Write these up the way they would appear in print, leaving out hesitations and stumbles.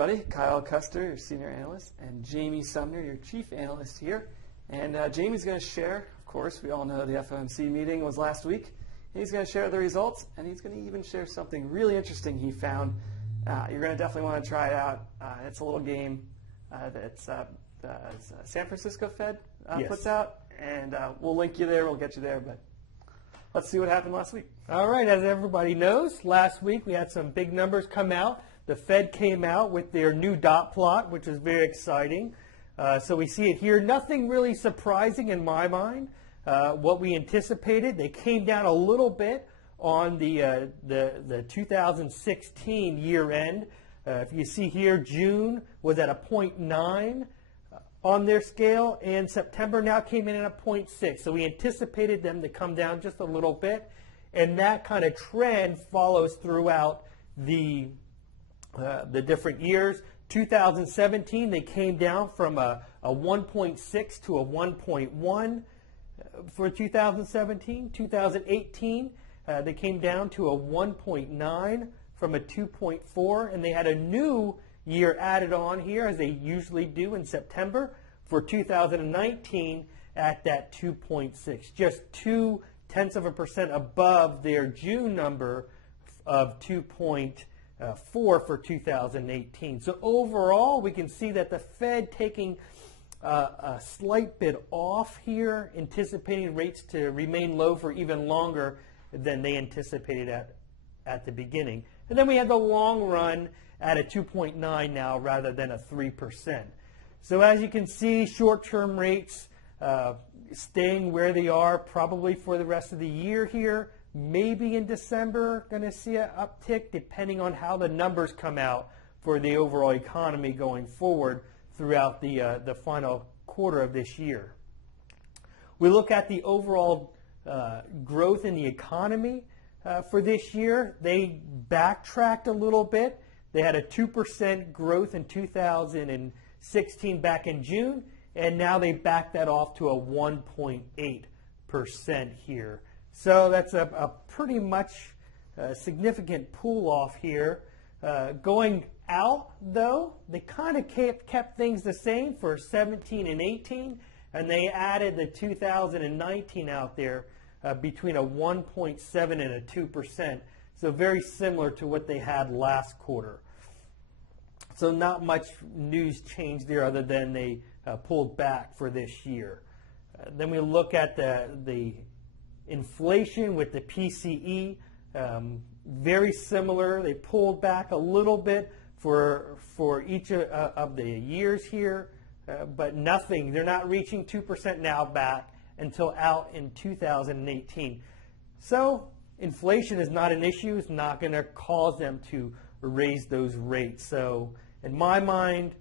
everybody. Kyle Custer, your senior analyst, and Jamie Sumner, your chief analyst here. And Jamie's going to share, of course, we all know the FOMC meeting was last week. He's going to share the results, and he's going to even share something really interesting he found. You're going to definitely want to try it out. It's a little game that the San Francisco Fed puts out, and we'll link you there. We'll get you there, but let's see what happened last week. All right, as everybody knows, last week we had some big numbers come out. The Fed came out with their new dot plot, which is very exciting. So we see it here. Nothing really surprising in my mind. What we anticipated, they came down a little bit on the 2016 year end. If you see here, June was at a 0.9 on their scale, and September now came in at a 0.6. So we anticipated them to come down just a little bit, and that kind of trend follows throughout the different years. 2017, they came down from a 1.6 to a 1.1 for 2017. 2018, they came down to a 1.9 from a 2.4, and they had a new year added on here, as they usually do in September, for 2019 at that 2.6, just 0.2% above their June number of 2.4 for 2018. So overall, we can see that the Fed taking a slight bit off here, anticipating rates to remain low for even longer than they anticipated at the beginning. And then we had the long run at a 2.9 now rather than a 3%. So as you can see, short-term rates staying where they are probably for the rest of the year here. Maybe in December, going to see an uptick depending on how the numbers come out for the overall economy going forward throughout the final quarter of this year. We look at the overall growth in the economy for this year. They backtracked a little bit. They had a 2% growth in 2016 back in June, and now they backed that off to a 1.8% here. So that's a pretty much significant pull off here. Going out, though, they kind of kept things the same for 17 and 18, and they added the 2019 out there between a 1.7 and a 2%. So very similar to what they had last quarter. So not much news change there other than they pulled back for this year. Then we look at the inflation with the PCE, very similar. They pulled back a little bit for each of the years here, but nothing. They're not reaching 2% now back until out in 2018. So inflation is not an issue. It's not going to cause them to raise those rates. So in my mind,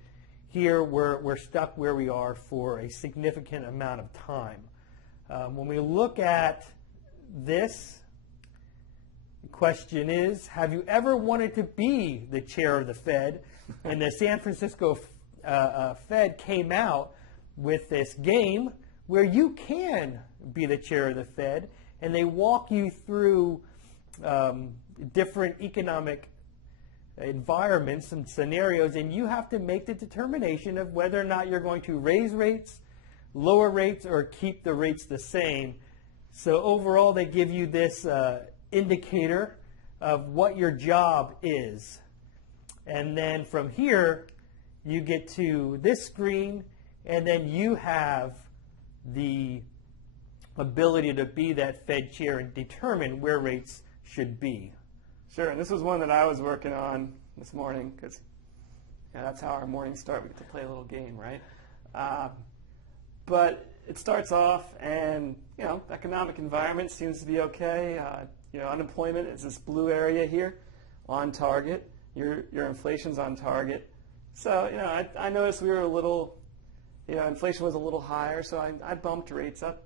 here we're stuck where we are for a significant amount of time. When we look at this, the question is, have you ever wanted to be the chair of the Fed? And the San Francisco Fed came out with this game where you can be the chair of the Fed, and they walk you through different economic environments and scenarios, and you have to make the determination of whether or not you're going to raise rates, lower rates, or keep the rates the same. So overall, they give you this indicator of what your job is. And then from here, you get to this screen, and then you have the ability to be that Fed chair and determine where rates should be. Sure, and this was one that I was working on this morning because that's how our mornings start. We get to play a little game, right? But it starts off, and the economic environment seems to be okay. Unemployment is this blue area here, on target. Your inflation's on target. So I noticed we were a little, inflation was a little higher, so I bumped rates up.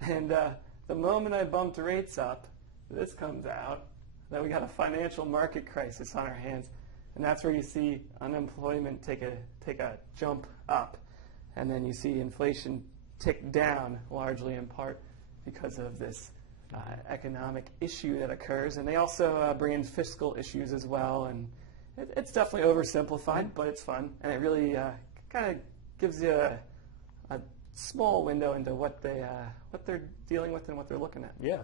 And the moment I bumped rates up, this comes out that we got a financial market crisis on our hands, and that's where you see unemployment take a jump up, and then you see inflation tick down, largely in part because of this economic issue that occurs. And they also bring in fiscal issues as well, and It's definitely oversimplified, but it's fun, and it really kind of gives you a small window into what they're dealing with and what they're looking at. Yeah.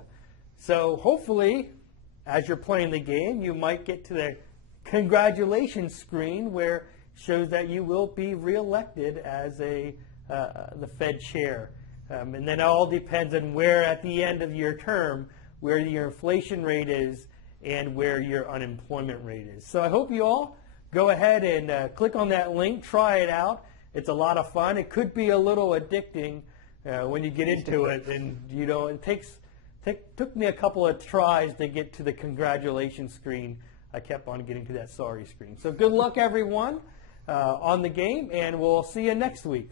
So hopefully, as you're playing the game, you might get to the congratulations screen where it shows that you will be reelected as the Fed chair. And then it all depends on where at the end of your term, where your inflation rate is and where your unemployment rate is. So I hope you all go ahead and click on that link, try it out. It's a lot of fun. It could be a little addicting when you get into it. And, you know, it took me a couple of tries to get to the congratulations screen. I kept on getting to that sorry screen. So good luck, everyone, on the game, and we'll see you next week.